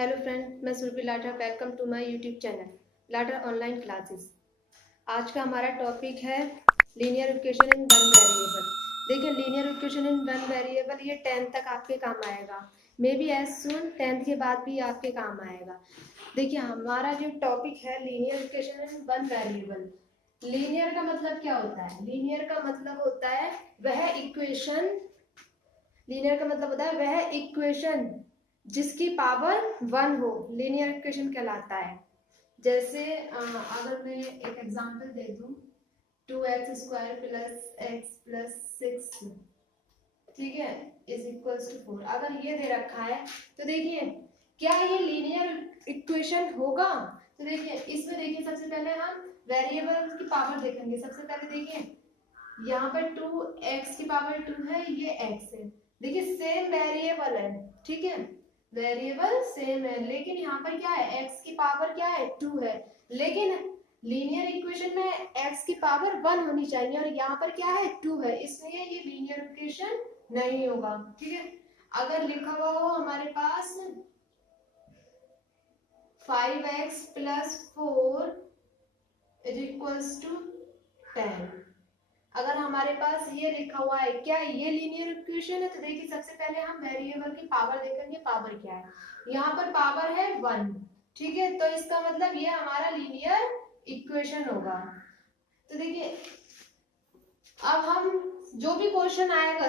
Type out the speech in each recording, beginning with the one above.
Hello friend, मैं Surabhi Lather. Welcome to my YouTube channel Lather online classes. आज का हमारा टॉपिक है linear equation in one variable. देखिए, linear equation in one variable ये 10th तक आपके काम आएगा। May be as soon 10th के बाद भी आपके काम आएगा। देखिए, हमारा जो टॉपिक है linear equation in one variable. Linear का मतलब क्या होता है? लीनियर का मतलब होता है वह इक्वेशन लीनियर का मतलब होता है वह इक्वेशन जिसकी पावर 1 हो, लीनियर इक्वेशन कहलाता है। जैसे अगर मैं एक एग्जांपल दे दूं, 2x² प्लस x प्लस 6, ठीक है, इज इक्वल्स टू 4। अगर ये दे रखा है तो देखिए, क्या ये लीनियर इक्वेशन होगा? तो देखिए, इसमें देखिए सबसे पहले हम वेरिएबल की पावर देखेंगे। सबसे पहले देखिए, यहाँ पर 2x की पावर 2 है, ये x है। देखिए, सेम वेरिएबल है, ठीक है, वेरिएबल सेम है, लेकिन यहाँ पर क्या है, x की पावर क्या है, 2 है। लेकिन लीनियर इक्वेशन में x की पावर 1 होनी चाहिए और यहाँ पर क्या है, 2 है, इसलिए ये लीनियर इक्वेशन नहीं होगा। ठीक है, अगर लिखा हुआ हो हमारे पास 5x plus 4 is equals to 10, अगर हमारे पास ये लिखा हुआ है, क्या ये लीनियर इक्वेशन है? तो देखिए, सबसे पहले हम वेरिएबल की पावर देखेंगे। पावर क्या है? यहाँ पर पावर है 1, ठीक है, तो इसका मतलब ये हमारा लीनियर इक्वेशन होगा। तो देखिए, अब हम जो भी क्वेश्चन आएगा,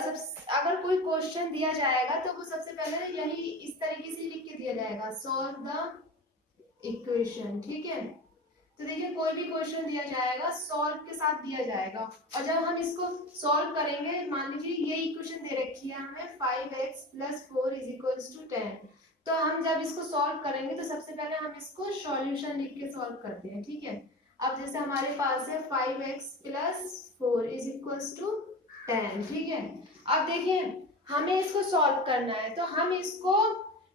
अगर कोई क्वेश्चन दिया जाएगा तो वो सबसे पहले यही इस तरीके से लिख के दिया जाएगा, सॉल्व द इक्वेशन। ठीक है, तो देखिए, कोई भी क्वेश्चन दिया जाएगा सॉल्व के साथ दिया जाएगा, और जब हम इसको सॉल्व करेंगे, मान लीजिए ये इक्वेशन दे रखी है हमें 5x plus 4 is equals to 10, तो हम जब इसको सॉल्व करेंगे तो सबसे पहले हम इसको सॉल्यूशन लिख के सॉल्व करते हैं। ठीक है, अब जैसे हमारे पास है 5x plus 4 is equals to 10, ठीक है। अब देखिए, हमें इसको सॉल्व करना है, तो हम इसको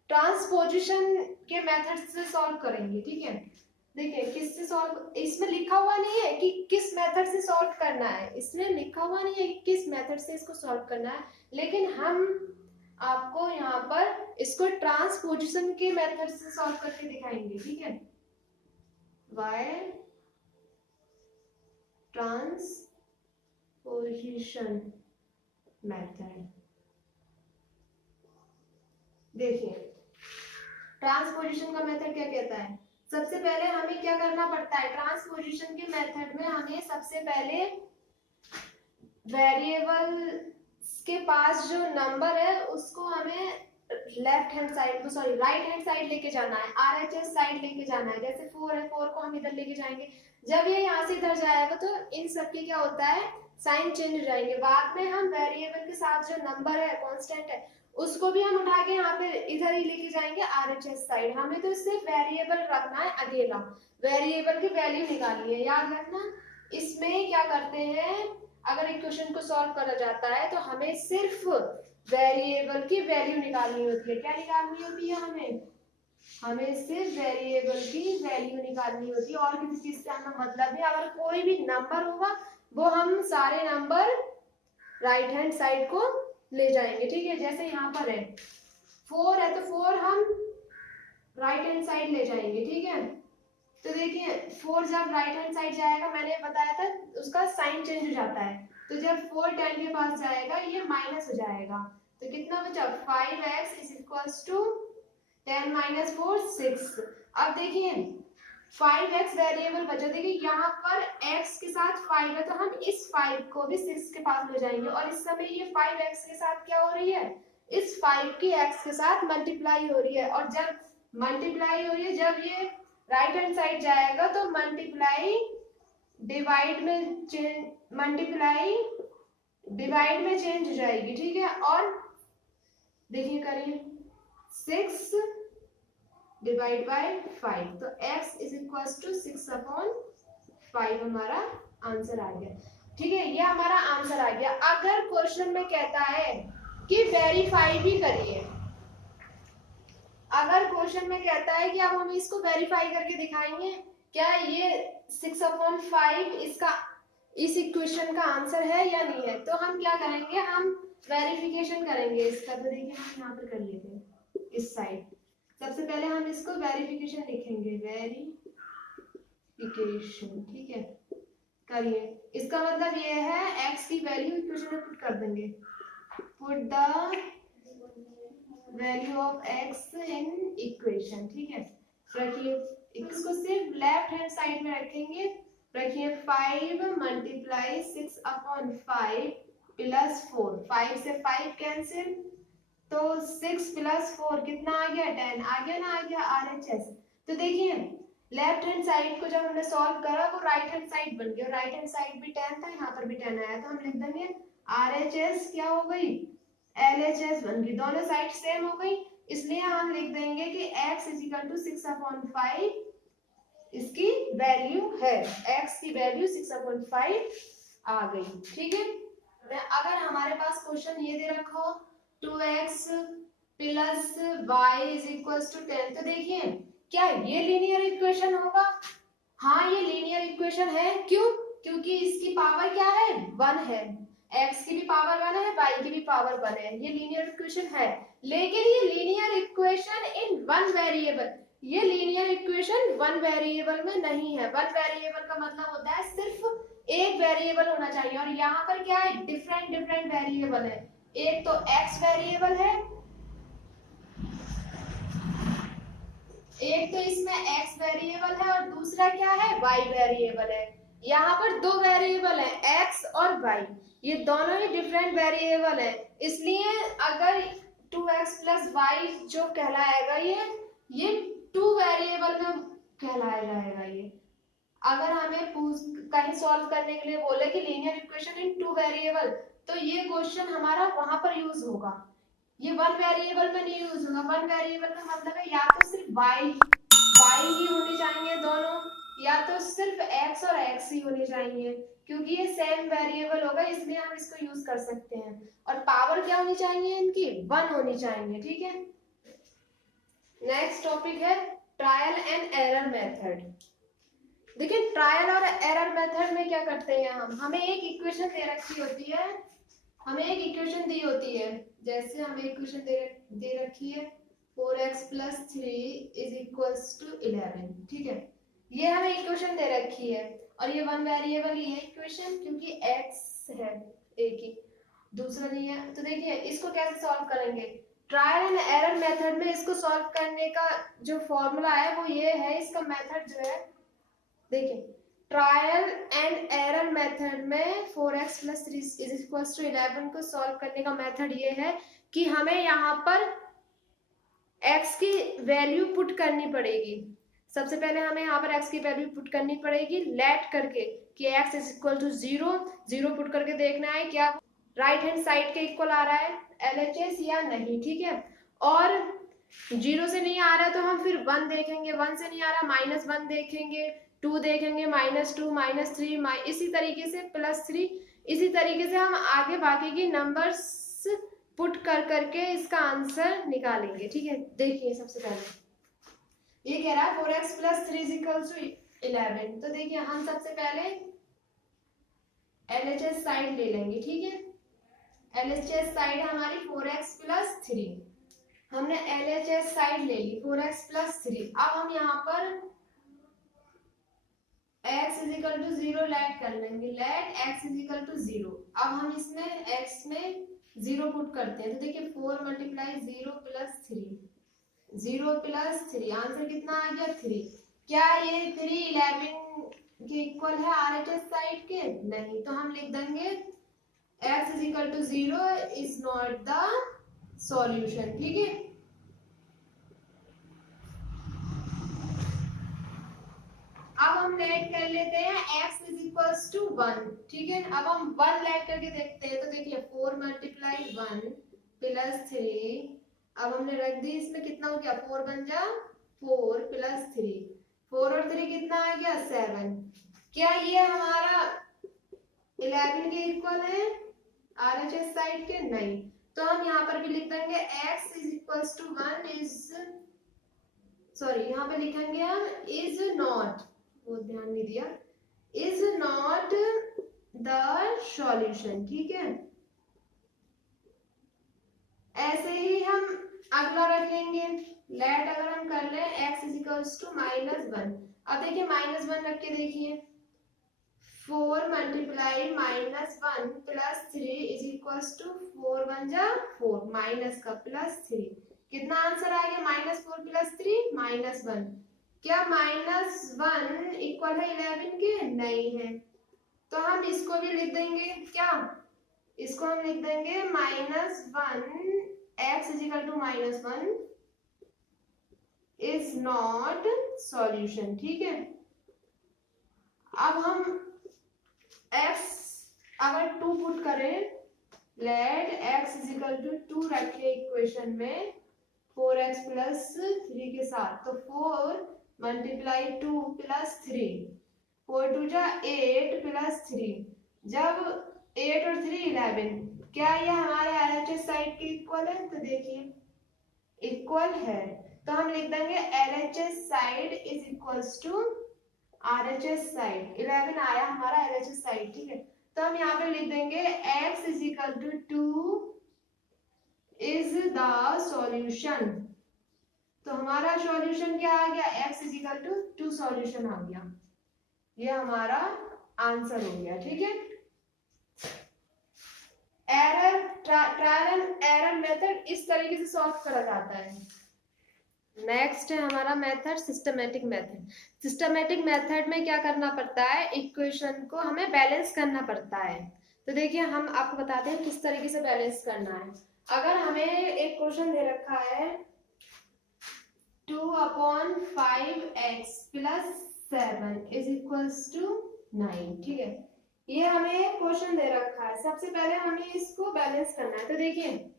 ट्रांसपोजिशन के मेथड से सॉल्व करेंगे। ठीक है, देखिए, किससे सॉल्व, इसमें लिखा हुआ नहीं है कि किस मेथड से सॉल्व करना है, इसमें लिखा हुआ नहीं है कि किस मेथड से इसको सॉल्व करना है, लेकिन हम आपको यहाँ पर इसको ट्रांसपोजिशन के मेथड से सॉल्व करके दिखाएंगे। ठीक है, बाय ट्रांसपोजिशन मेथड। देखिए, ट्रांसपोजिशन का मेथड क्या कहता है? सबसे पहले हमें क्या करना पड़ता है, ट्रांसपोजिशन के मेथड में हमें सबसे पहले वेरिएबल के पास जो नंबर है उसको हमें left hand side, sorry right hand side लेके जाना है, RHS साइड लेके जाना है। जैसे 4 है, 4 को हम इधर लेके जाएंगे, जब ये यहाँ से इधर जाएगा तो इन सब के क्या होता है, साइन चेंज हो जाएंगे। बाद में हम वेरिएबल के साथ जो नंबर है, कांस्टेंट है, उसको भी हम उठा के यहाँ पे इधर ही लेके जाएंगे RHS साइड। हमें तो सिर्फ वेरिएबल रखना है, अकेला वेरिएबल की वैल्यू निकालनी है, याद रखना। इसमें क्या करते हैं, अगर इक्वेशन को सॉल्व करा जाता है तो हमें सिर्फ वेरिएबल की वैल्यू निकालनी होती है। क्या निकालनी होती है? हमें सिर्फ वेरिएबल की वैल्यू निकालनी होती है, और किसी चीज से हमें मतलब नहीं। अगर कोई भी नंबर होगा वो हम सारे नंबर राइट हैंड साइड को ले जाएंगे। ठीक है, जैसे यहाँ पर है 4 है, तो 4 हम राइट हैंड साइड ले जाएंगे। ठीक है, तो देखिए, 4 जब राइट हैंड साइड जाएगा, मैंने बताया था उसका साइन चेंज हो जाता है, तो जब 4 10 के पास जाएगा ये माइनस हो जाएगा, तो कितना बचा, 5x is equals to 10 minus 4 6। अब देखिए, 5x वेरिएबल बचा, देखिए यहाँ पर x के साथ 5 है, तो हम इस 5 को भी 6 के पास ले जाएंगे, और इस समय ये 5x के साथ क्या हो रही है, इस 5 की x के साथ मल्टीप्लाई हो रही है, और जब मल्टीप्लाई हो रही है, जब ये राइट हैंड साइड जाएगा तो मल्टीप्लाई डिवाइड में चेंज हो जाएगी। ठीक है, और देखिए करिए, 6 डिवाइड बाय 5, तो x इज इक्वल टू 6/5 हमारा आंसर आ गया। ठीक है, ये हमारा आंसर आ गया। अगर क्वेश्चन में कहता है कि वेरीफाई भी करिए, अगर क्वेश्चन में कहता है कि अब हम इसको वेरीफाई करके दिखाएंगे, क्या ये 6/5 इसका इस इक्वेशन का आंसर है या नहीं है, तो हम क्या करेंगे, हम वेरिफिकेशन करेंगे इसका। तो देखिए, हम यहाँ पर कर लेते हैं इस साइड, सबसे पहले हम इसको वेरिफिकेशन लिखेंगे, वेरिफिकेशन, ठीक है, करिए। इसका मतलब ये है x की वैल्यू इक्वेशन में पुट कर देंगे, put the value of x in equation, ठीक है। रखिए इसको सिर्फ लेफ्ट हैंड साइड में रखेंगे, रखिए 5 मल्टीप्लाई 6/5 प्लस 4, 5 से 5 कैंसिल, तो 6 प्लस 4 कितना आ गया, 10 आ गया ना, आ गया RHS। तो देखिए लेफ्ट हैंड साइड को जब हमने सॉल्व करा वो राइट हैंड साइड बन गया, राइट हैंड साइड भी 10 था, यहाँ पर भी 10 आया, तो हम लिख देंगे RHS क्या हो गई, LHS बन गई, दोनों साइड सेम हो गई, इसलिए हम लिख देंगे कि x = 6/5 इसकी वैल्यू है, x की वैल्यू 6/5 आ गई, ठीक है। अगर हमारे पास क्वेश्चन ये दे रखा हो 2x प्लस y = 10, तो देखिए क्या ये लीनियर इक्वेशन होगा, हाँ ये लीनियर इक्वेशन है, क्यों, क्योंकि इसकी पावर क्या है, 1 है, x की भी पावर 1 है, y की भी पावर 1 है, ये लीनियर इक्वेशन है। लेकिन ये linear equation in one variable, ये लीनियर इक्वेशन वन वेरिएबल में नहीं है, वन वेरिएबल का मतलब होता है सिर्फ एक वेरिएबल होना चाहिए, और यहाँ पर क्या है, डिफरेंट डिफरेंट वेरिएबल है, एक तो x वेरिएबल है, एक तो इसमें x वेरिएबल है और दूसरा क्या है, y वेरिएबल है। यहाँ पर दो वेरिएबल है x और y, ये दोनों ही डिफरेंट वेरिएबल है, इसलिए अगर 2x प्लस y जो कहलाएगा ये 2 वेरिएबल में कहलाया जाएगा। ये अगर हमें कहीं सॉल्व करने के लिए बोले कि लीनियर इक्वेशन इन 2 वेरिएबल, तो ये क्वेश्चन हमारा वहां पर यूज होगा, ये वन वेरिएबल में नहीं यूज होगा। वन वेरिएबल का मतलब है या तो सिर्फ y ही होनी चाहिए दोनों, या तो सिर्फ x और x ही होनी चाहिए, क्योंकि ये सेम वेरिएबल होगा, इसलिए हम इसको यूज कर सकते हैं। और पावर क्या होनी चाहिए इनकी, 1 होनी चाहिए, ठीक है। नेक्स्ट टॉपिक है ट्रायल एंड एरर मेथड। देखिए ट्रायल और एरर मेथड में क्या करते हैं हमें एक इक्वेशन दे रखी होती है, हमें एक इक्वेशन दी होती है, जैसे हमें इक्वेशन दे रखी है 4x + 3 = 11, ठीक है, ये हमें इक्वेशन दे रखी है, और ये वन वेरिएबल ही है इक्वेशन, क्योंकि x है एक ही, दूसरा नहीं है। तो देखिए इसको कैसे सॉल्व करेंगे, ट्रायल एंड एरर मेथड में इसको सॉल्व करने का जो फॉर्मूला है वो ये है, इसका मेथड जो है, देखिए ट्रायल एंड एरर मेथड में 4x + 3 = 11 को सॉल्व करने का मेथड ये है कि हमें यहाँ पर x की वैल्यू पुट करनी पड़ेगी। सबसे पहले हमें यहाँ पर x की वैल्यू पुट करनी पड़ेगी लेट करके कि x = 0, 0 पुट करके देखना है क्या राइट हैंड साइड के इक्वल आ रहा है LHS या नहीं, ठीक है। और 0 से नहीं आ रहा है तो हम फिर 1 देखेंगे, 1 से नहीं आ रहा -1 देखेंगे, 2 देखेंगे, -2 -3, इसी तरीके से +3, इसी तरीके से हम आगे बाकी की नंबर्स पुट कर करके इसका आंसर निकालेंगे, ठीक है। देखिए सबसे पहले ये कह रहा है 4x + 3 = 11, तो देखिए हम सबसे पहले LHS साइड ले लेंगे, ठीक है। LHS साइड हमारी 4x + 3, हमने LHS साइड ले ली 4x + 3। अब हम यहाँ पर x = 0 लेट कर लेंगे, लेट x = 0। अब हम इसमें x में 0 पुट करते हैं, तो देखिए 4 × 0 + 3, 0 + 3, आंसर कितना आ गया 3। क्या ये 3 11 के इक्वल है RHS साइड के, नहीं, तो हम लिख देंगे x = 0 is not the solution, ठीक है। अब हम लेट कर लेते हैं x = 1, ठीक है। अब हम 1 लेट करके देखते हैं, तो देखिए 4 × 1 + 3, अब हमने रख दी, इसमें कितना हो गया 4 बन जा 4 + 3, 4 और 3 कितना आ गया 7। क्या ये हमारा 11 के इक्वल है RHS साइड के, नहीं, तो हम यहाँ पर भी लिख देंगे x = 1 इज, सॉरी यहाँ पे लिखेंगे हम इज नॉट, वो ध्यान नहीं दिया, इज नॉट द सॉल्यूशन, ठीक है। ऐसे ही हम अगला रखेंगे लेट, अगर इक्वल्स टू -1। अब देखिए -1 रख के देखिए 4 multiply -1 plus 3 is equals to 4 1 जा 4 माइनस का प्लस 3। कितना आंसर आ गया? -4 प्लस 3 -1। क्या -1 इक्वल है 11 के? नहीं है। तो हम इसको भी लिख देंगे। क्या इसको हम लिख देंगे -1 x is equal to -1 is not solution. ठीक है। अब हम x अगर 2 पुट करें, let x is equal to 2 रखे इक्वेशन में 4x प्लस 3 के साथ, तो 4 मल्टीप्लाई 2 प्लस 3, 4 2 जा 8 प्लस 3, जब 8 और 3 11, क्या ये हमारे LHS साइड के इक्वल है? तो देखिए इक्वल है, तो हम लिख देंगे LHS side is equals to RHS side. 11 आया हमारा LHS साइड। ठीक है, तो हम यहाँ पे लिख देंगे x is equal to 2 is the solution. तो हमारा सॉल्यूशन क्या आ गया? x is equal to 2 solution आ गया। ये हमारा आंसर हो गया। ठीक है। ट्रायल एंड एरर मेथड इस तरीके से सॉल्व करा जाता है। नेक्स्ट है हमारा method systematic method. Systematic method में क्या करना पड़ता है? इक्वेशन को हमें बैलेंस करना पड़ता है। तो देखिए हम आपको बताते हैं किस तरीके से बैलेंस करना है। अगर हमें एक क्वेश्चन दे रखा है 2/5x plus 7 is equals to 9। ठीक है, ये हमें क्वेश्चन दे रखा है। सबसे पहले हमें इसको बैलेंस करना है। तो देखिए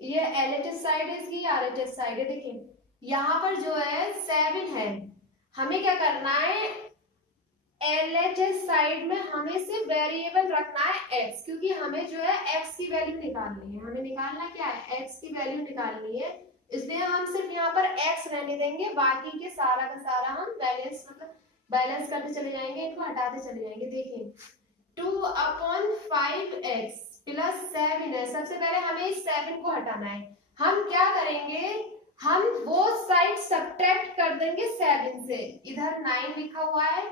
ये LHS साइड है, इसकी RHS साइड है। देखिए यहाँ पर जो है 7 है, हमें क्या करना है? LHS साइड में हमें सिर्फ वेरिएबल रखना है x, क्योंकि हमें जो है x की वैल्यू निकालनी है। हमें निकालना क्या है? x की वैल्यू निकालनी है, इसलिए हम सिर्फ यहाँ पर x रहने देंगे, बाकी के सारा का सारा हम बैलेंस करते चले जाएंगे, इनको हटाते चले जाएंगे। देखिए 2/5x प्लस 7 है, सबसे पहले हमें इस 7 को हटाना है। हम क्या करेंगे? हम बोथ साइड सब्ट्रैक्ट कर देंगे 7 से। इधर 9 लिखा हुआ है,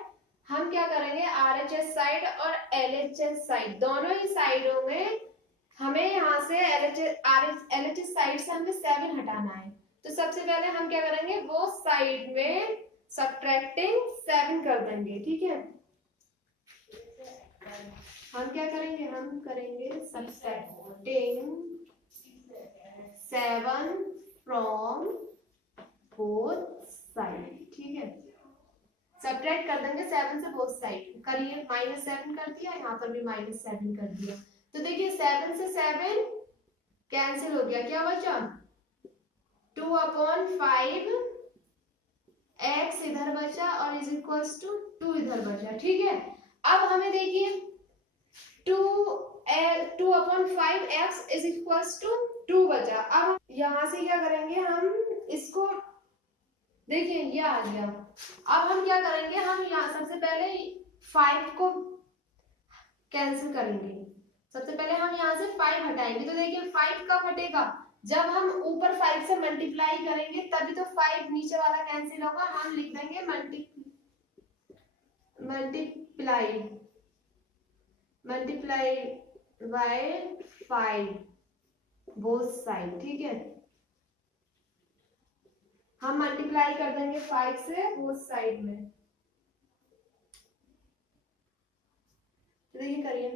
हम क्या करेंगे? RHS साइड और LHS साइड दोनों ही साइडों में हमें यहाँ से LHS साइड से हमें 7 हटाना है। तो सबसे पहले हम क्या करेंगे? बोथ साइड में सब्ट्रैक्टिंग 7 कर देंगे। ठीक है, हम क्या करेंगे? हम करेंगे सब्ट्रैक्टिंग 7 फ्रॉम बोथ साइड। ठीक है, सब्ट्रैक्ट कर देंगे 7 से बोथ साइड। करिए, -7 कर दिया, यहाँ पर भी -7 कर दिया। तो देखिए 7 से 7 कैंसिल हो गया, क्या बचा? 2/5 x इधर बचा और इज इक्वल्स टू 2 इधर बचा। ठीक है, अब हमें देखिए 2/5x इज इक्वल्स टू 2 बचा। अब यहाँ से क्या करेंगे? हम इसको देखिए ये आ गया। अब हम क्या करेंगे? हम यहाँ सबसे पहले 5 को कैंसिल करेंगे। सबसे पहले हम यहाँ से 5 हटाएंगे। तो देखिए 5 कब हटेगा? जब हम ऊपर 5 से मल्टीप्लाई करेंगे, तभी तो 5 नीचे वाला कैंसिल होगा। हम लिख देंगे मल्टीप्लाई बाय 5 बोथ साइड। ठीक है, हम मल्टीप्लाई कर देंगे 5 से बोथ साइड में। तो देखिए करिए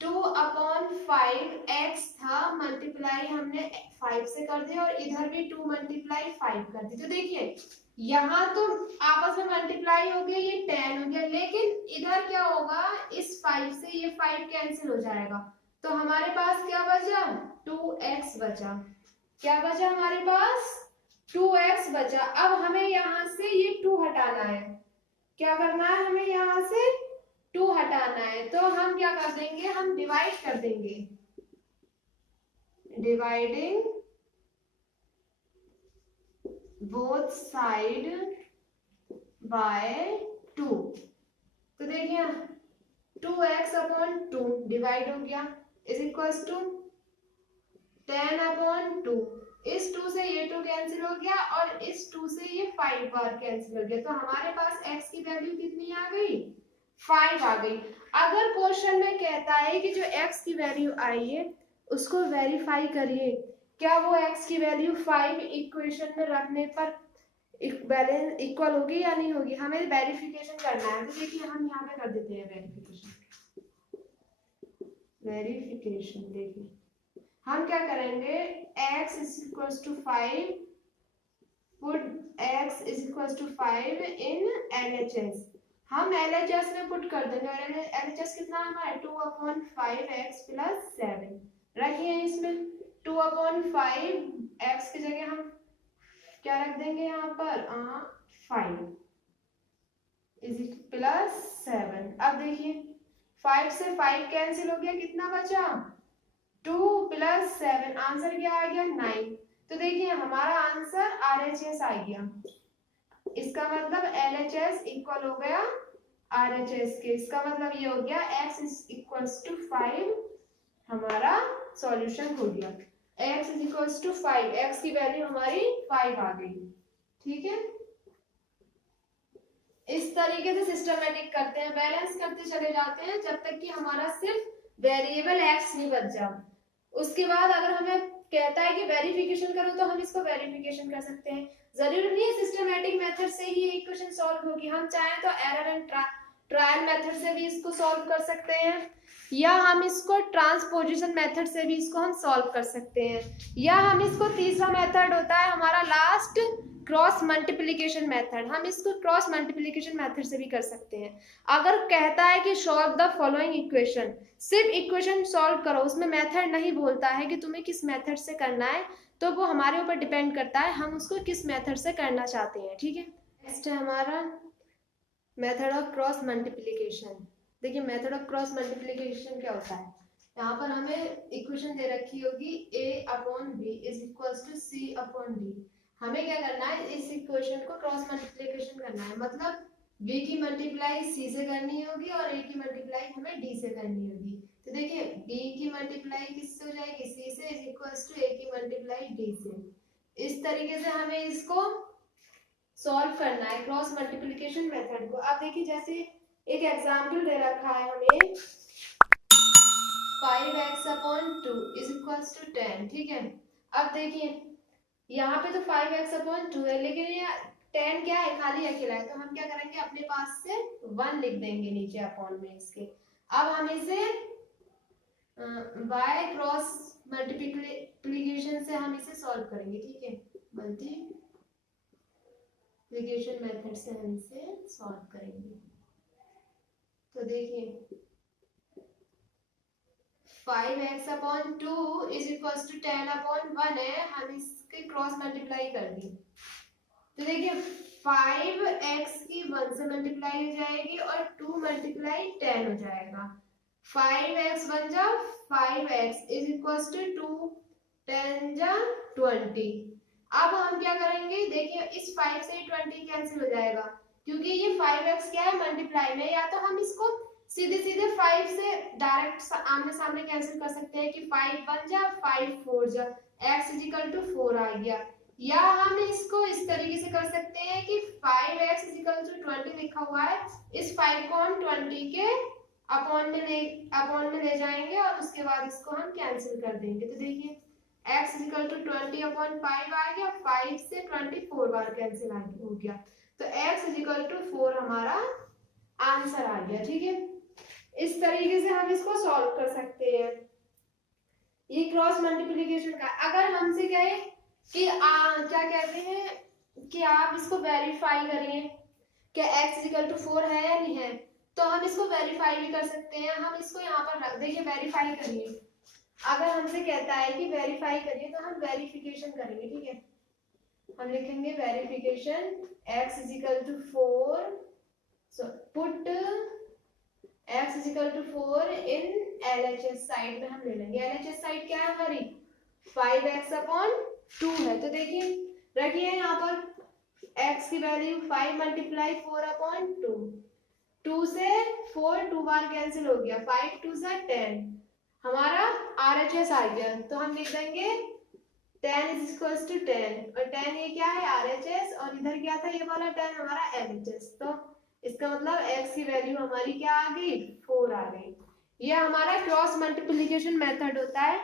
2/5x था, मल्टीप्लाई हमने 5 से कर दिया और इधर भी 2 मल्टीप्लाई 5 कर दी। तो देखिए यहाँ तो आपस में मल्टीप्लाई हो गया, ये 10 हो गया, लेकिन इधर क्या होगा? इस 5 से ये 5 कैंसिल हो जाएगा, तो हमारे पास क्या बचा? 2x बचा। क्या बचा हमारे पास? 2x बचा। अब हमें यहाँ से ये 2 हटाना है। क्या करना है? हमें यहाँ से 2 हटाना है। तो हम क्या कर देंगे? हम डिवाइड कर देंगे, डिवाइडिंग बोथ साइड बाय 2। तो देखिए 2x/2 डिवाइड हो गया इज इक्वल्स टू 10/2 इस 2 से ये 2 कैंसिल हो गया और इस 2 से ये 5 बार कैंसिल हो गया, तो हमारे पास x की वैल्यू कितनी आ गई, 5 आ गई। अगर क्वेश्चन में कहता है कि जो x की वैल्यू आई है उसको वेरीफाई करिए, क्या वो x की वैल्यू 5 इक्वेशन में रखने पर बैलेंस इक्वल होगी या नहीं होगी, हमें वेरिफिकेशन करना है। तो देखिए हम यहाँ पे कर देते हैं वेरिफिकेशन। देखिए हम क्या करेंगे, x is equal to 5, put x is equal to 5 in LHS। हम LHS में पुट कर देंगे और LHS कितना हमारा 2/5x प्लस 7 रखिए। इसमें 2/5 x की जगह हम क्या रख देंगे यहाँ पर 5 इज प्लस 7। अब देखिए 5 से 5 कैंसिल हो गया, कितना बचा 2 प्लस 7, आंसर क्या आ गया 9। तो देखिए हमारा आंसर RHS आ गया, इसका मतलब LHS इक्वल हो गया RHS के, इसका मतलब ये हो गया x इज इक्वल टू 5, हमारा सॉल्यूशन हो गया। x is equal to 5, x की वैल्यू हमारी 5 आ गई। ठीक है, इस तरीके से सिस्टमेटिक करते हैं, बैलेंस करते चले जाते हैं जब तक कि हमारा सिर्फ वेरिएबल x नहीं बच जाए। उसके बाद अगर हमें कहता है कि वेरिफिकेशन करो तो हम इसको वेरिफिकेशन कर सकते हैं। जरूरी नहीं है सिस्टमेटिक मेथड से ही इक्वेशन सॉल्व होगी, हम चाहें तो एरर एंड ट्रायल मेथड से भी इसको सॉल्व कर सकते हैं, या हम इसको ट्रांसपोजिशन मेथड से भी इसको हम सॉल्व कर सकते हैं, या हम इसको तीसरा मेथड होता है हमारा लास्ट क्रॉस मल्टीप्लिकेशन मेथड, हम इसको क्रॉस मल्टीप्लिकेशन मेथड से भी कर सकते हैं। अगर कहता है कि सॉल्व द फॉलोइंग इक्वेशन, सिर्फ इक्वेशन सॉल्व करो, उसमें मेथड नहीं बोलता है कि तुम्हें किस मेथड से करना है, तो वो हमारे ऊपर डिपेंड करता है हम उसको किस मेथड से करना चाहते हैं। ठीक है, नेक्स्ट है हमारा मेथड ऑफ क्रॉस मल्टीप्लिकेशन। देखिए मेथड ऑफ क्रॉस मल्टीप्लिकेशन क्या होता है, यहाँ पर हमें इक्वेशन दे रखी होगी a/b is equal to c/d। हमें क्या करना है, इस इक्वेशन को क्रॉस मल्टीप्लिकेशन करना है, मतलब b की मल्टीप्लाई c से करनी होगी और a की मल्टीप्लाई हमें d से करनी होगी। तो देखिए b की मल्टीप्लाई किससे हो जाएगी, c से, इज इक्वल टू a की मल्टीप्लाई d से। इस तरीके से हमें इसको सॉल्व करना है क्रॉस मल्टीप्लिकेशन मेथड को। अब देखिए जैसे एक एग्जांपल दे रखा है हमें 5x/2 इज इक्वल टू 10। ठीक है, अब देखिए यहाँ पे तो 5x/2 है, लेकिन ये 10 क्या है, खाली अकेला है, तो हम क्या करेंगे अपने पास से 1 लिख देंगे नीचे अपॉन में इसके। अब हम इसे y क्रॉस मल्टीप्लिकेशन से हम इसे सॉल्व करेंगे। ठीक है, मल्टीप्लिकेशन मेथड से हम इसे सॉल्व करेंगे। तो देखिए 5x/2 इज इक्वल टू 10/1 है, हम इसके क्रॉस मल्टीप्लाई कर दी। तो देखिए 5x की 1 से मल्टीप्लाई हो जाएगी और 2 मल्टीप्लाई 10 हो जाएगा। 5x बन जा 5x इज इक्वल टू 2 10 जा 20। अब हम क्या करेंगे, देखिए इस 5 से 20 कैंसिल हो जाएगा, क्योंकि ये 5x क्या है मल्टीप्लाई में, या तो हम इसको सीधे सीधे 5 से डायरेक्ट आमने सामने कैंसिल कर सकते हैं कि 5 1 जा 5 4 जा x इज इक्वल टू 4 आ गया, या हम इसको इस तरीके से कर सकते हैं कि 5x इज इक्वल टू 20 लिखा हुआ है, इस 5 को हम 20 के अपॉन में ले जाएंगे और उसके बाद इसको हम कैंसिल कर देंगे। तो देखिए x इज इक्वल टू 20/5 आ गया, 5 से 24 बार कैंसिल हो गया, तो x इज इक्वल टू 4 हमारा आंसर आ गया। ठीक है, इस तरीके से हम इसको सॉल्व कर सकते हैं, ये क्रॉस मल्टीप्लिकेशन का। अगर हमसे कहे कि क्या कहते हैं कि आप इसको वेरीफाई करिए कि x इज इक्वल टू 4 है या नहीं है, तो हम इसको वेरीफाई भी कर सकते हैं। हम इसको यहाँ पर रख देंगे वेरीफाई करिए। अगर हमसे कहता है कि वेरीफाई करिए तो हम वेरिफिकेशन करेंगे। ठीक है, हम लिखेंगे verification x is equal to 4, so put x is equal to 4 in LHS side में हम ले लेंगे। LHS साइड क्या है हमारी 5x/2 है। तो देखिए रखिए यहाँ पर x की वैल्यू 5 मल्टीप्लाई 4/2, 2 से 4 2 बार कैंसिल हो गया, 5 2 से 10 हमारा RHS आ गया। तो हम लिख देंगे 10 इज इक्वल्स टू 10 और 10 ये क्या है RHS और इधर क्या था ये वाला 10 हमारा LHS। तो इसका मतलब x की वैल्यू हमारी क्या आ गई 4 आ गई। ये हमारा क्रॉस मल्टीप्लिकेशन मेथड होता है।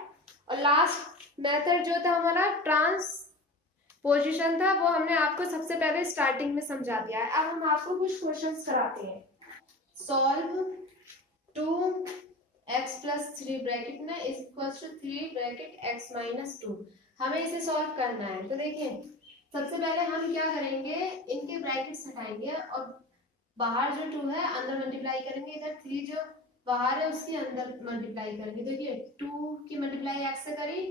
और लास्ट मेथड जो था हमारा ट्रांसपोजिशन था वो हमने आपको सबसे पहले स्टार्टिंग में समझा दिया है। अब हम आपको कुछ क्वेश्चंस कराते हैं। सॉल्व 2x + 3 ब्रैकेट में is equals to 3 bracket x - 2। हमें इसे सॉल्व करना है। तो देखिए सबसे पहले हम क्या करेंगे इनके ब्रैकेट्स हटाएंगे और बाहर जो 2 है अंदर मल्टीप्लाई करेंगे, इधर 3 जो बाहर है उसके अंदर मल्टीप्लाई करेंगे। देखिए 2 की मल्टीप्लाई x से करी,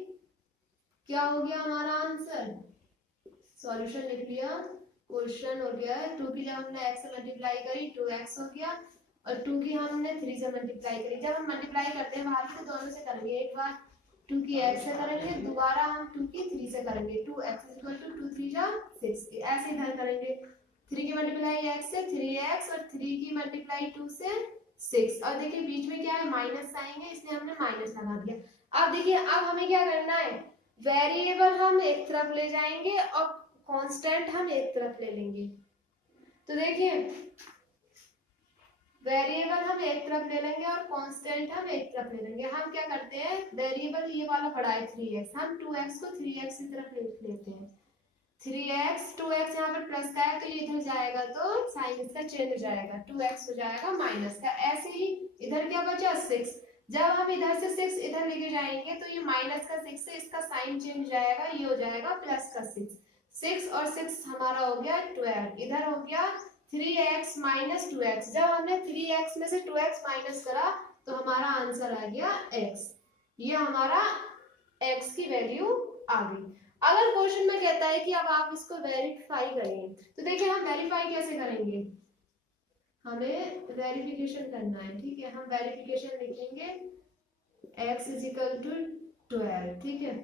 क्या हो गया हमारा आंसर, सॉल्यूशन लिख लिया, क्वेश्चन हो गया है। 2 की जब हमने x से मल्टीप्लाई करी 2x हो गया और 2 की हमने 3 से मल्टीप्लाई करी। जब हम मल्टीप्लाई करते हैं बाहर से दोनों से करेंगे, एक बार 2 की x से करेंगे, दोबारा हम 2 की 3 से करेंगे। 2x = 2 3 जा 6, ऐसे इधर करेंगे। 3 की मल्टीप्लाई x से 3x और 3 की मल्टीप्लाई 2 से 6। और देखिए बीच में क्या है माइनस आएंगे इसलिए हमने माइनस लगा दिया। अब देखिए अब हमें क्या करना है, वेरिएबल हम एक तरफ ले जाएंगे और कांस्टेंट हम एक तरफ ले लेंगे। तो देखिए वेरिएबल हम एक तरफ ले लेंगे और कांस्टेंट हम एक तरफ ले लेंगे। हम क्या करते हैं वेरिएबल ये वाला पड़ा है 3x, हम 2x को 3x की तरफ लेते हैं। 3x 2x यहाँ पर प्लस का है तो ये इधर जाएगा तो साइन इसका चेंज हो जाएगा, 2x हो जाएगा माइनस का। ऐसे ही इधर क्या बचा 6, जब हम इधर से 6 इधर लेके जाएंगे तो ये माइनस का 6 से इसका साइन चेंज हो जाएगा, ये हो जाएगा प्लस का 6। 6 और 6 हमारा हो गया 12, इधर हो गया 3x - 2x। जब हमने 3x में से 2x माइनस करा तो हमारा आंसर आ गया x। ये हमारा x की वैल्यू आ गई। अगर क्वेश्चन में कहता है कि अब आप इसको वेरीफाई करें तो देखिए हम वेरीफाई कैसे करेंगे, हमें वेरिफिकेशन करना है। ठीक है, हम वेरिफिकेशन लिखेंगे x = 12। ठीक है,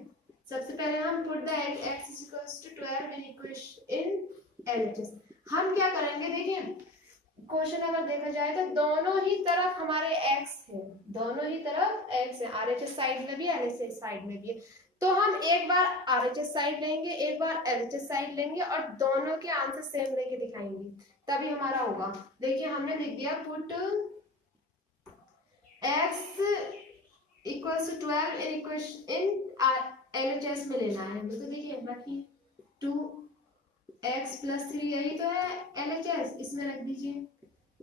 सबसे पहले हम put the x = 12 in LHS। हम क्या करेंगे देखिए क्वेश्चन अगर देखा जाए तो दोनों ही तरफ हमारे x है, दोनों ही तरफ x है, RHS साइड में भी LHS साइड में भी है। तो हम एक बार RHS साइड लेंगे एक बार LHS साइड लेंगे और दोनों के आंसर सेम लेके दिखाएंगे तभी हमारा होगा। देखिए हमने लिख दिया पुट x = 12 इन LHS में लेना है। तो देखिए रखिए 2x + 3 यही तो है LHS, इसमें रख दीजिए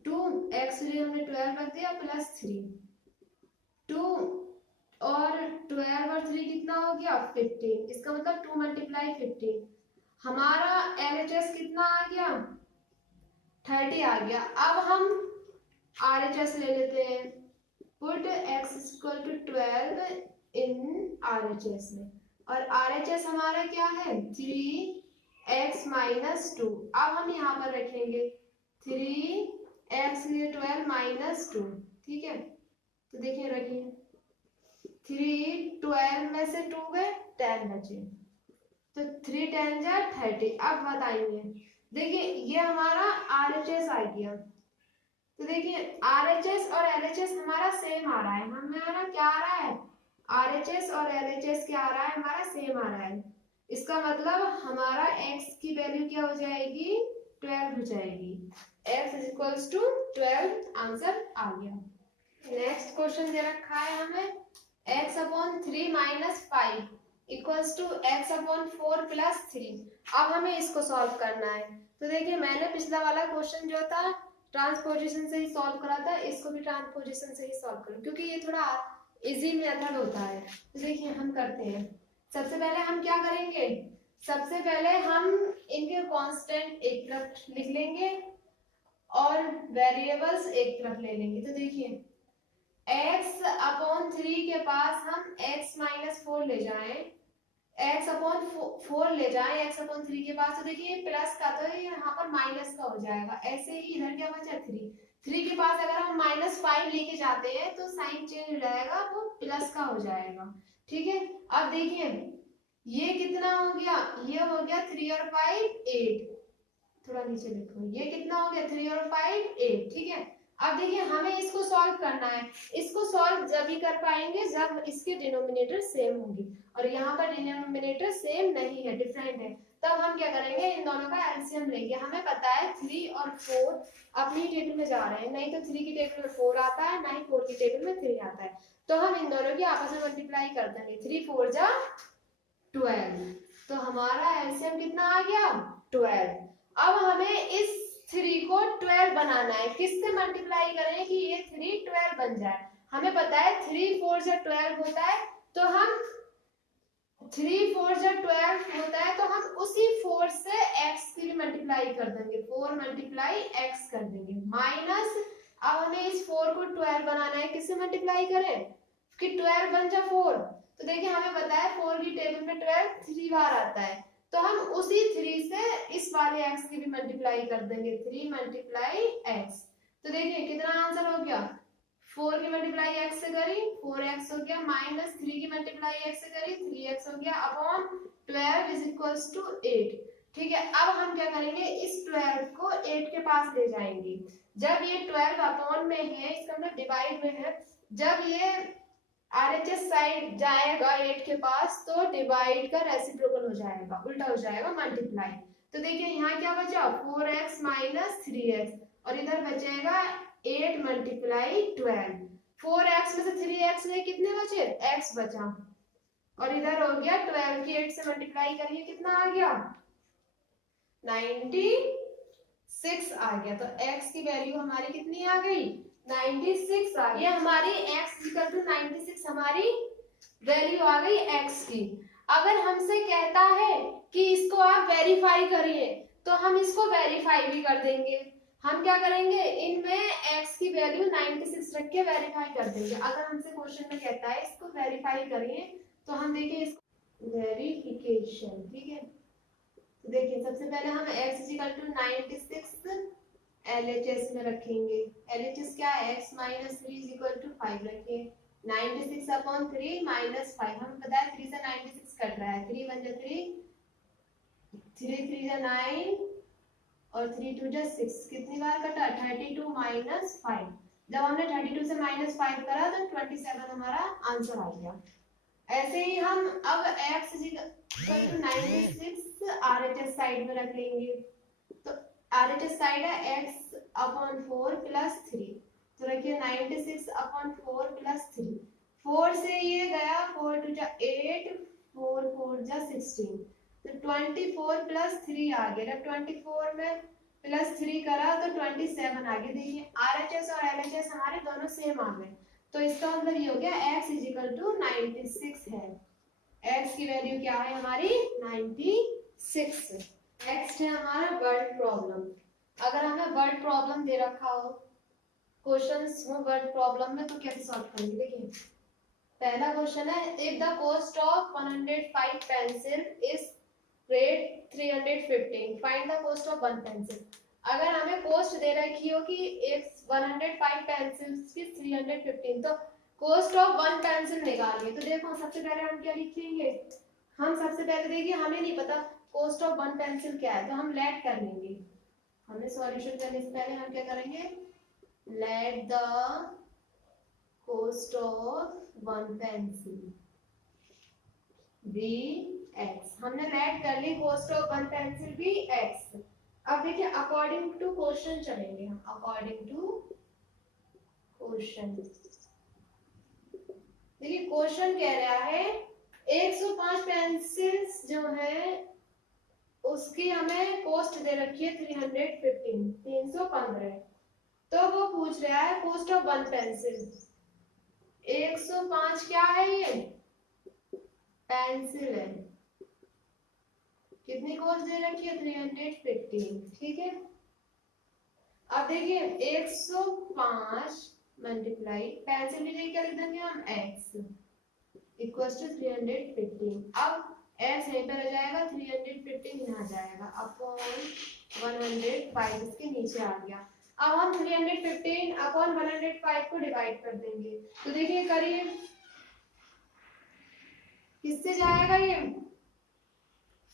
2x हमने 12 रख दिया प्लस 3, 2 और 12 और 3 कितना हो गया 15। इसका मतलब 2 × 15 हमारा LHS कितना आ गया 30 आ गया। अब हम RHS ले लेते हैं, पुट x = 12 इन RHS में और RHS हमारा क्या है 3x - 2। अब हम यहाँ पर रखेंगे 3x = 12 - 2। ठीक है, तो देखिए रखिए 3 12 में से 2 गए 10 बचे तो 3 10 जा 30। अब बताएंगे देखिए ये हमारा RHS आ गया। तो देखिए RHS और LHS हमारा सेम आ रहा है, हमारा क्या आ रहा है RHS और LHS क्या आ रहा है हमारा सेम आ रहा है। इसका मतलब हमारा x की वैल्यू क्या हो जाएगी 12 हो जाएगी। x = 12 आंसर आ गया। नेक्स्ट क्वेश्चन दे रखा है हमें x/3 - 5 = x/4 + 3। अब हमें इसको सॉल्व करना है। तो देखिए मैंने पिछला वाला क्वेश्चन जो था ट्रांसपोजिशन से ही सॉल्व करा था, इसको भी ट्रांसपोजिशन से ही सॉल्व करूँ क्योंकि ये थोड़ा इजी मेथड होता है। तो देखिए हम करते हैं, सबसे पहले हम क्या करेंगे, सबसे पहले हम इनके कांस्टेंट एक तरफ लिख लेंगे और वेरिएबल्स एक तरफ ले लेंगे। तो देखिए x/3 के पास हम x - 4 ले जाएं, x/4 ले जाएं x/3 के पास, तो देखिए प्लस का तो ये यहाँ पर माइनस का हो जाएगा। ऐसे ही इधर क्या बचा 3 के पास अगर हम -5 लेके जाते हैं तो साइन चेंज हो जाएगा, वो प्लस का हो जाएगा। ठीक है, अब देखिए ये कितना हो गया, ये हो गया 3 और 5 8, थोड़ा नीचे लिखो, ये कितना हो गया 3 और 5 8। ठीक है, अब देखिए हमें इसको सॉल्व करना है। इसको सॉल्व जब ही कर पाएंगे जब इसके डिनोमिनेटर सेम होंगे। और यहाँ का डिनोमिनेटर सेम नहीं है, डिफरेंट है। तब हम क्या करेंगे, इन दोनों का एलसीएम लेंगे। हमें पता है 3 और 4 अपनी टेबल में जा रहे हैं, नहीं तो 3 की टेबल में 4 आता है, ना ही 4 की टेबल में 3 आता है। तो हम इन दोनों की आपस में मल्टीप्लाई कर देंगे, 3 4 जा 12। तो हमारा एलसीएम कितना आ गया, 12। अब हमें इस 3 को 12 बनाना है। किससे मल्टीप्लाई करें कि ये 3 12 बन जाए। हमें पता है 3 4 जा 12 होता है, तो हम 3 4 जा 12 होता है, तो हम उसी 4 से x की भी मल्टीप्लाई कर देंगे, 4 मल्टीप्लाई x कर देंगे माइनस। अब हमें इस 4 को 12 बनाना है, किससे मल्टीप्लाई करें कि 12 बन जा 4। तो देखिए हमें पता है 4 की टेबल में 12 3 बार आता है, तो हम उसी 3 से इस वाले x की भी मल्टीप्लाई कर देंगे, 3 मल्टीप्लाई x। तो देखिए कितना आंसर हो गया, 4 की मल्टीप्लाई x से करी 4x हो गया, माइनस 3 की मल्टीप्लाई x से करी 3x हो गया, अपॉन 12 इज इक्वल्स टू 8। ठीक है, अब हम क्या करेंगे, इस 12 को 8 के पास ले जाएंगे। जब ये 12 अपॉन में है, इसका मतलब डिवाइड में है, जब ये आरएचएस साइड जाएगा 8 के पास, तो डिवाइड का रेसिप्रोकल हो जाएगा, उल्टा हो जाएगा मल्टीप्लाई। तो देखिए यहाँ क्या बचा, 4x माइनस 3x, और इधर बचेगा 8 मल्टीप्लाई 12। 4x में से 3x गए, कितने बचे, x बचा, और इधर हो गया 12 की 8 से मल्टीप्लाई करिए, कितना आ गया 96 आ गया। तो x की वैल्यू हमारी कितनी आ गई, 96 आ गई। हमारी x इक्वल टू 96 हमारी वैल्यू आ गई x की। अगर हमसे कहता है कि इसको आप वेरीफाई करिए, तो हम इसको वेरीफाई भी कर देंगे। हम क्या करेंगे, इनमें x की वैल्यू 96 रख के वेरीफाई कर देंगे। अगर हमसे क्वेश्चन में कहता है इसको वेरीफाई करिए, तो हम देखिए इसको वेरिफिकेशन, ठीक है। तो देखिए सबसे पहले हम x इक्वल टू 96 LHS में रखेंगे। LHS क्या है, x minus 3 is equal to 5 रखिए। 96 अपॉन 3 माइनस 5, हमें पता है 3 से 96 कट रहा है, 3 1 जा 3, 3 3 जा 9, और 3 2 जा 6, कितनी बार कटा, 32 माइनस 5। जब हमने 32 से माइनस 5 करा तो 27 हमारा आंसर आ गया। ऐसे ही हम अब x equal to 96 RHS side में रख लेंगे। तो आरएचएस साइड है x अपॉन 4 प्लस 3, तो रखिए 96 अपॉन 4 प्लस 3। 4 से ये गया, 4 2 जा 8, 4 4 जा 16, तो 24 प्लस 3 आ गया। जब 24 में प्लस 3 करा तो 27 आ गया। देखिए आरएचएस और एलएचएस हमारे दोनों सेम आ गए, तो इसका मतलब ये हो गया x इज इक्वल टू 96 है। x की वैल्यू क्या है हमारी 96। नेक्स्ट है हमारा वर्ड प्रॉब्लम। अगर हमें वर्ड प्रॉब्लम दे रखा हो, क्वेश्चंस हो वर्ड प्रॉब्लम में, तो कैसे सॉल्व करेंगे। देखिए पहला क्वेश्चन है, if the cost of 105 pencil is rate 315, find the cost of 1 pencil. अगर हमें कॉस्ट दे रखी हो कि 105 पेंसिल्स की 315, तो कॉस्ट ऑफ 1 पेंसिल निकालिए। तो देखो सबसे पहले हम क्या लिखेंगे, हम सबसे पहले देखिए हमें नहीं पता कॉस्ट ऑफ 1 पेंसिल क्या है, तो हम लेट कर लेंगे। हमें सॉल्यूशन करने से पहले हम क्या करेंगे, let the cost of 1 pencil be x। हमने लेट कर ली कॉस्ट ऑफ 1 पेंसिल भी x। अब देखिए अकॉर्डिंग टू क्वेश्चन चलेंगे हम, अकॉर्डिंग टू क्वेश्चन। देखिए क्वेश्चन कह रहा है 105 पेंसिल्स जो है उसकी हमें कॉस्ट दे रखी है 315। तो वो पूछ रहा है कॉस्ट ऑफ 1 पेंसिल। 105 क्या है, ये पेंसिल है, कितनी कॉस्ट दे रखी है 315, ठीक है। अब देखिए 105 मल्टीप्लाई पेंसिल की क्या लिख देंगे हम x इक्वल्स टू 315। अब x यहीं पर आ जाएगा, 315 यहाँ जाएगा, अपॉन 105 इसके नीचे आ गया। अब हम 315 अपॉन 105 को डिवाइड कर देंगे। तो देखिए करिए किससे जाएगा, ये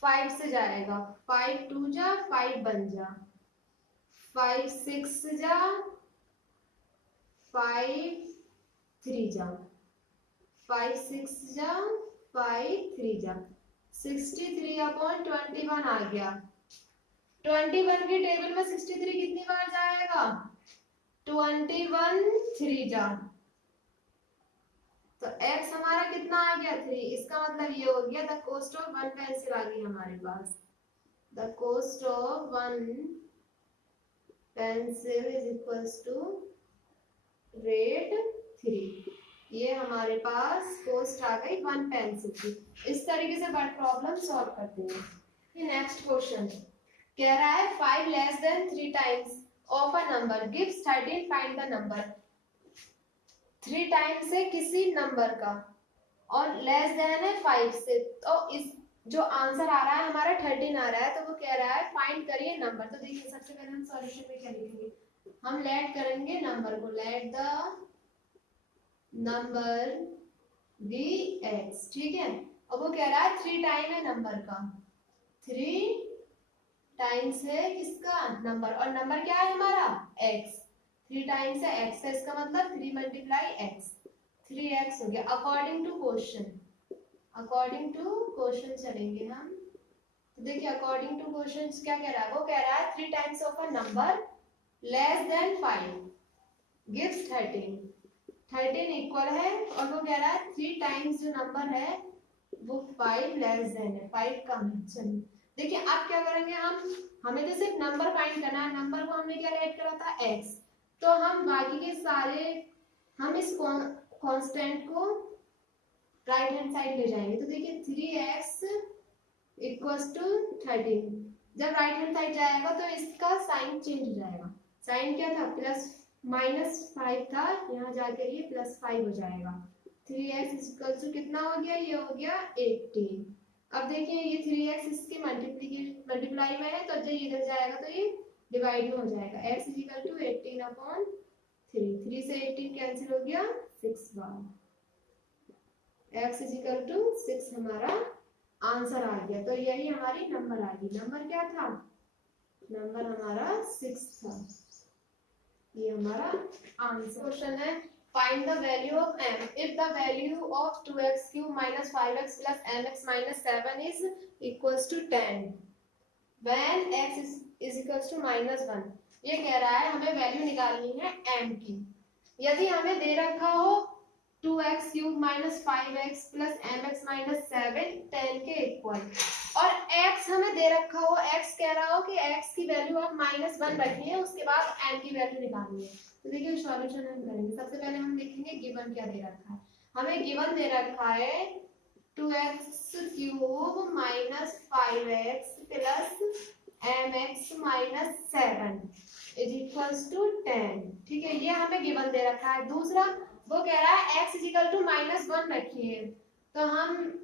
5 से जाएगा, 5 2 जा 5 बन जा, 5 6 जा 5 3 जा, 5 6 जा 5 3 जा 63/21 आ गया। 21 की टेबल में 63 कितनी बार जाएगा? 21 3 जा, तो x हमारा कितना आ गया 3। इसका मतलब ये हो गया द कॉस्ट ऑफ 1 पेंसिल आ गई हमारे पास। The cost of 1 pencil is equals to rate 3। ये हमारे पास कॉस्ट आ गई 1 पेंसिल की। इस तरीके से वर्ड प्रॉब्लम सॉल्व करते हैं। नेक्स्ट क्वेश्चन कह रहा है 5 less than 3 times of a number gives 13, find the number. 3 times है किसी नंबर का और लेस देन है 5 से, तो इस जो आंसर आ रहा है हमारा 13 आ रहा है, तो वो कह रहा है फाइंड करिए नंबर। तो देखिए सबसे पहले हम सॉल्यूशन में क्या लिखेंगे, हम लेट करेंगे नंबर को, let the number be x, ठीक है। अब वो कह रहा है 3 टाइम है नंबर का, 3 टाइम्स है किसका नंबर, और नंबर क्या है हमारा x, 3 टाइम्स है x है, इसका मतलब 3 मल्टीप्लाई x, 3x हो गया। According to question, according to question चलेंगे हम। तो देखिए अकॉर्डिंग टू क्वेश्चन क्या कह रहा है, वो कह रहा है 3 times of a number less than 5 gives 13, 13 equal है, और वो कह रहा है 3 टाइम्स जो नंबर है वो 5 लेस देन है, 5 कम है। चलिए देखिए अब क्या करेंगे हम, हमें तो सिर्फ नंबर फाइंड करना है, नंबर को हमने क्या लेट करा था x, तो हम बाकी के सारे हम इस कांस्टेंट को राइट हैंड साइड ले जाएंगे। तो देखिए 3x इक्वल्स टू 13, जब राइट हैंड साइड जाएगा तो इसका साइन चेंज हो जाएगा। साइन क्या था, प्लस -5 था, यहाँ जाकर ये +5 हो जाएगा। 3x इक्वल्स टू कितना हो गया, ये हो गया 18। अब देखिए ये 3x इसके मल्टीप्लाई में है, तो जब इधर जाएगा तो ये डिवाइड में हो जाएगा। x इज इक्वल टू 18/3, 3 से 18 कैंसिल हो गया 6 बार, x इज इक्वल टू 6 हमारा आंसर आ गया। तो यही हमारी नंबर आ गई। नंबर क्या था, नंबर हमारा 6 था, ये हमारा आंसर। क्वेश्चन है find the value of m if the value of 2x cube minus 5x plus mx minus 7 is equals to 10 when x is equals to -1। ये कह रहा है हमें वैल्यू निकालनी है m की। यदि हमें दे रखा हो 2x cube minus 5x plus mx minus 7 10 के इक्वल, और x हमें दे रखा हो, x कह रहा हो कि x की वैल्यू आप -1 रखनी है, उसके बाद m की वैल्यू निकालनी है। तो देखिए सॉल्यूशन हम करेंगे। सबसे पहले हम लिखेंगे गिवन क्या दे रखा है, हमें गिवन दे रखा है 2x cube minus 5x plus mx minus 7 is equals to 10, ठीक है, ये हमें गिवन दे रखा है। दूसरा वो कह रहा है x इज इक्वल टू -1 रखिए, तो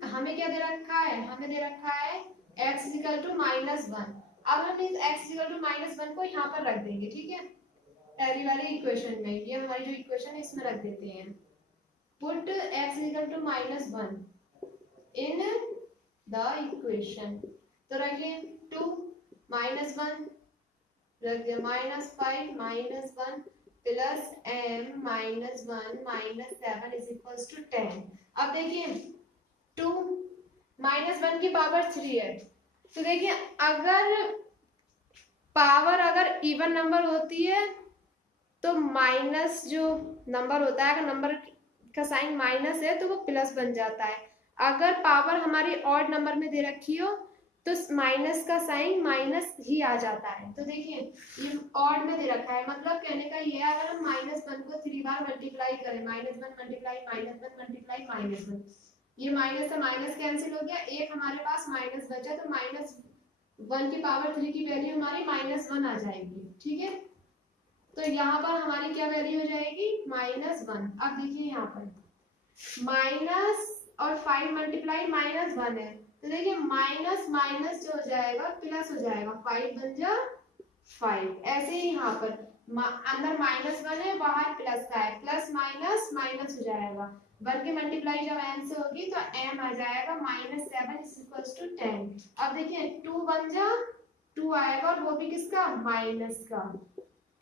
हमें क्या दे रखा है, हमें दे रखा है x इज इक्वल टू -1। अब हम इस x इज इक्वल टू -1 को यहाँ पर रख देंगे, ठीक है, पहली वाली इक्वेशन में, ये हमारी जो इक्वेशन है इसमें रख देते हैं। Put x is equal to -1 in the equation, तो रखिए 2 -1 रख दिया, -5 -1 plus m -1 -7 is equals to 10। अब देखिए 2 -1 की पावर 3 है, तो देखिए अगर पावर अगर इवन नंबर होती है तो माइनस जो नंबर होता है, अगर नंबर का साइन माइनस है तो वो प्लस बन जाता है। अगर पावर हमारी ऑड नंबर में दे रखी हो तो माइनस का साइन माइनस ही आ जाता है। तो देखिए ये ऑड में दे रखा है, मतलब कहने का ये है अगर हम -1 को 3 बार मल्टीप्लाई करें, -1 मल्टीप्लाई -1 मल्टीप्लाई -1, ये माइनस से माइनस कैंसिल हो गया, एक हमारे पास माइनस बचा, तो -1 की पावर 3 की वैल्यू हमारी -1 आ जाएगी, ठीक है। तो यहाँ पर हमारी क्या वैल्यू हो जाएगी, -1। अब देखिए यहाँ पर माइनस और 5 मल्टीप्लाई -1 है, तो देखिए माइनस माइनस जो हो जाएगा प्लस हो जाएगा, 5 बन जा 5। ऐसे ही यहाँ पर अंदर -1 है, बाहर प्लस का है, प्लस माइनस माइनस हो जाएगा, 1 की मल्टीप्लाई जब m से होगी तो m आ जाएगा -7 इज इक्वल्स टू 10। अब देखिए 2 बन जा 2 आएगा, और वो भी किसका, माइनस का,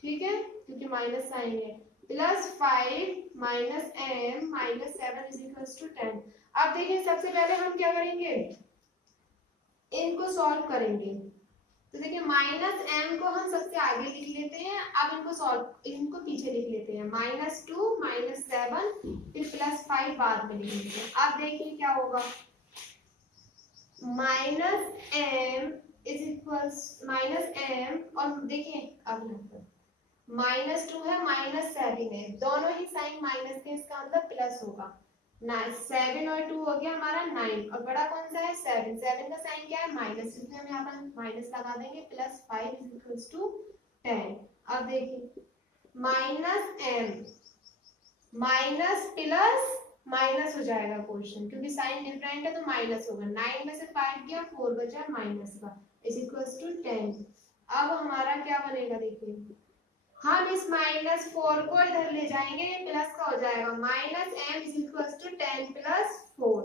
ठीक है, क्योंकि माइनस साइन है, plus 5 minus m minus 7 is equals to 10। अब देखिए सबसे पहले हम क्या करेंगे, इनको सॉल्व करेंगे। तो देखिए माइनस m को हम सबसे आगे लिख लेते हैं, अब इनको पीछे लिख लेते हैं, -2 -7 फिर +5 बाद में लिख लेते हैं। अब देखिए क्या होगा, -m इज इक्वल्स -m और देखिए अब -2 है -7 है, दोनों ही साइन माइनस के, इसका मतलब प्लस होगा। 7 और 2 हो गया हमारा 9 और बड़ा कौन सा है 7, 7 का साइन क्या है माइनस, इसलिए हम यहाँ पर माइनस लगा देंगे, +5 इज इक्वल्स टू 10। अब देखिए -m माइनस प्लस माइनस हो जाएगा क्वेश्चन, क्योंकि साइन डिफरेंट है तो माइनस होगा। 9 में से 5 गया 4 बचा माइनस का, इज इक्वल्स टू 10। अब हमारा क्या बनेगा देखिए, हम इस -4 को इधर ले जाएंगे, ये प्लस का हो जाएगा, -m इज इक्वल्स टू 10 + 4।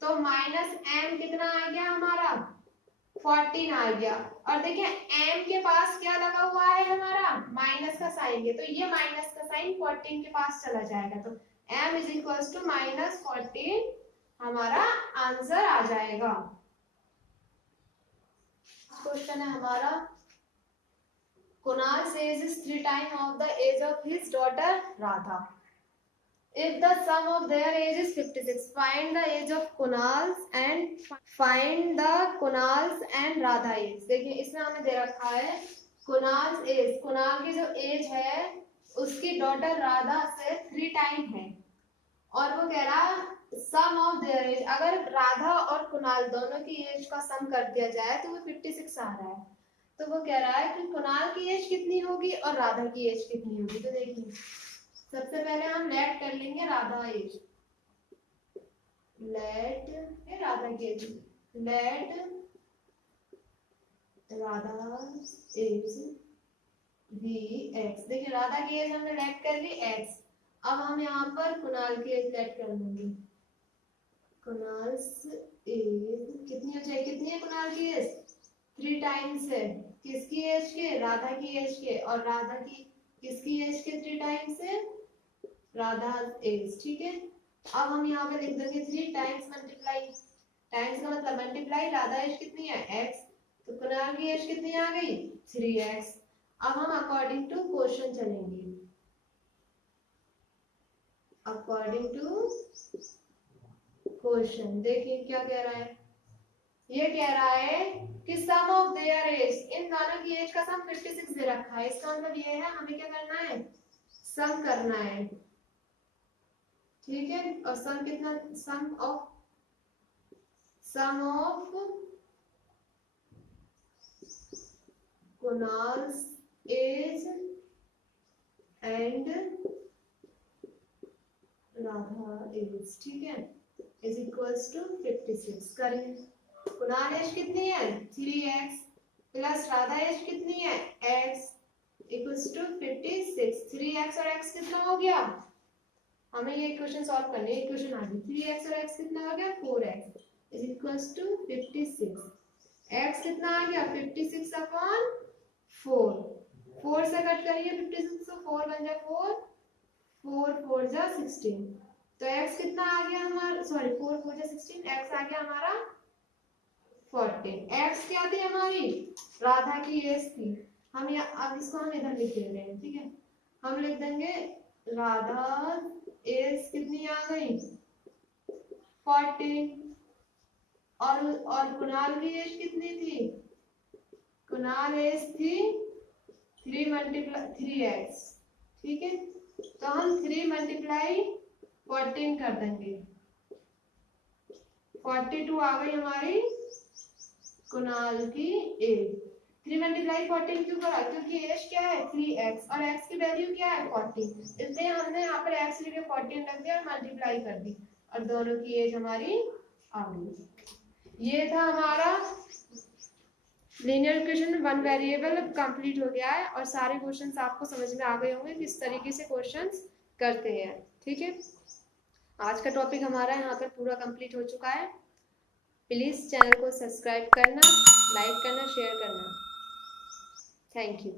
तो -m कितना आ गया हमारा 14 आ गया। और देखिए m के पास क्या लगा हुआ है हमारा माइनस का साइन है, तो ये माइनस का साइन 14 के पास चला जाएगा, तो m इज इक्वल्स टू -14 हमारा आंसर आ जाएगा। क्वेश्चन है हमारा, Kunal says is 3 times of the age of his daughter Radha. If the sum of their age is 56, find the age of Kunal's and find the Kunal's and Radha age. देखिए इसमें हमें दे रखा है Kunal's age, Kunal की जो as है उसकी daughter Radha से 3 टाइम है, और वो कह रहा सम ऑफ देयर एज, अगर राधा और कुणाल दोनों की एज का सम कर दिया जाए तो वो 56 आ रहा है। तो वो कह रहा है कि कुणाल की एज कितनी होगी और राधा की एज कितनी होगी। तो देखिए सबसे पहले हम लेट कर लेंगे राधा एज, लेट राधा की एज, लेट राधा एज भी x। देखिए राधा की एज हमने लेट कर ली x, अब हम यहाँ पर कुणाल की एज लेट कर लेंगे, कुणाल एज कितनी हो जाए, कितनी है कुणाल की एज 3 टाइम्स है, किसकी एज के राधा की एज के, और राधा की किसकी एज के 3 टाइम्स है राधा एज। ठीक है, अब हम यहाँ पे लिख देंगे 3 टाइम्स मल्टीप्लाई, टाइम्स का मतलब मल्टीप्लाई, राधा एज कितनी है x, तो कुणाल की एज कितनी आ गई 3x। अब हम अकॉर्डिंग टू क्वेश्चन चलेंगे, अकॉर्डिंग टू क्वेश्चन। देखिए क्या कह रहा है, ये कह रहा है कि सम ऑफ देयर एज, इन दोनों की एज का सम 56 दे रखा है, इसका मतलब ये है हमें क्या करना है सम करना है। ठीक है, और सम कितना, sum of Kunal's age and Radha age, ठीक है, इज इक्वल्स टू 56। करें, कुणाल एज कितनी है 3x प्लस राधा एज कितनी है x इक्वल्स टू 56। 3x और x कितना हो गया, हमें ये इक्वेशन सॉल्व करनी है, इक्वेशन आ गई 3x और x कितना हो गया 4x is equals to 56। x कितना आ गया 56 अपॉन 4, 4 से कट करिए 56 तो 4 बन जाए 4, 4 4 जा 16, तो x कितना आ गया हमारा, सॉरी 4 4 जा 16, x आ गया हमारा 14। x क्या थी हमारी राधा की एज थी, हम अब इसको हम इधर लिख दे रहे हैं। ठीक है, हम लिख देंगे राधा एज कितनी आ गई 14, और कुणाल की एज कितनी थी, कुणाल एज थी 3 × 3x। ठीक है, तो हम 3 × 14 कर देंगे, 42 आ गई हमारी कुणाल की एज। 3 × 14 क्यों करा, क्योंकि एज क्या है 3x और x की वैल्यू क्या है 40, इसलिए हमने यहाँ पर x लेके 14 रख दिया और मल्टीप्लाई कर दी और दोनों की एज हमारी आ गई। ये था हमारा लीनियर इक्वेशन में 1 वेरिएबल कंप्लीट हो गया है, और सारे क्वेश्चंस आपको समझ में आ गए होंगे किस तरीके से क्वेश्चंस करते हैं। ठीक है, आज का टॉपिक हमारा यहाँ पर पूरा कंप्लीट हो चुका है। प्लीज़ चैनल को सब्सक्राइब करना, लाइक करना, शेयर करना। Thank you.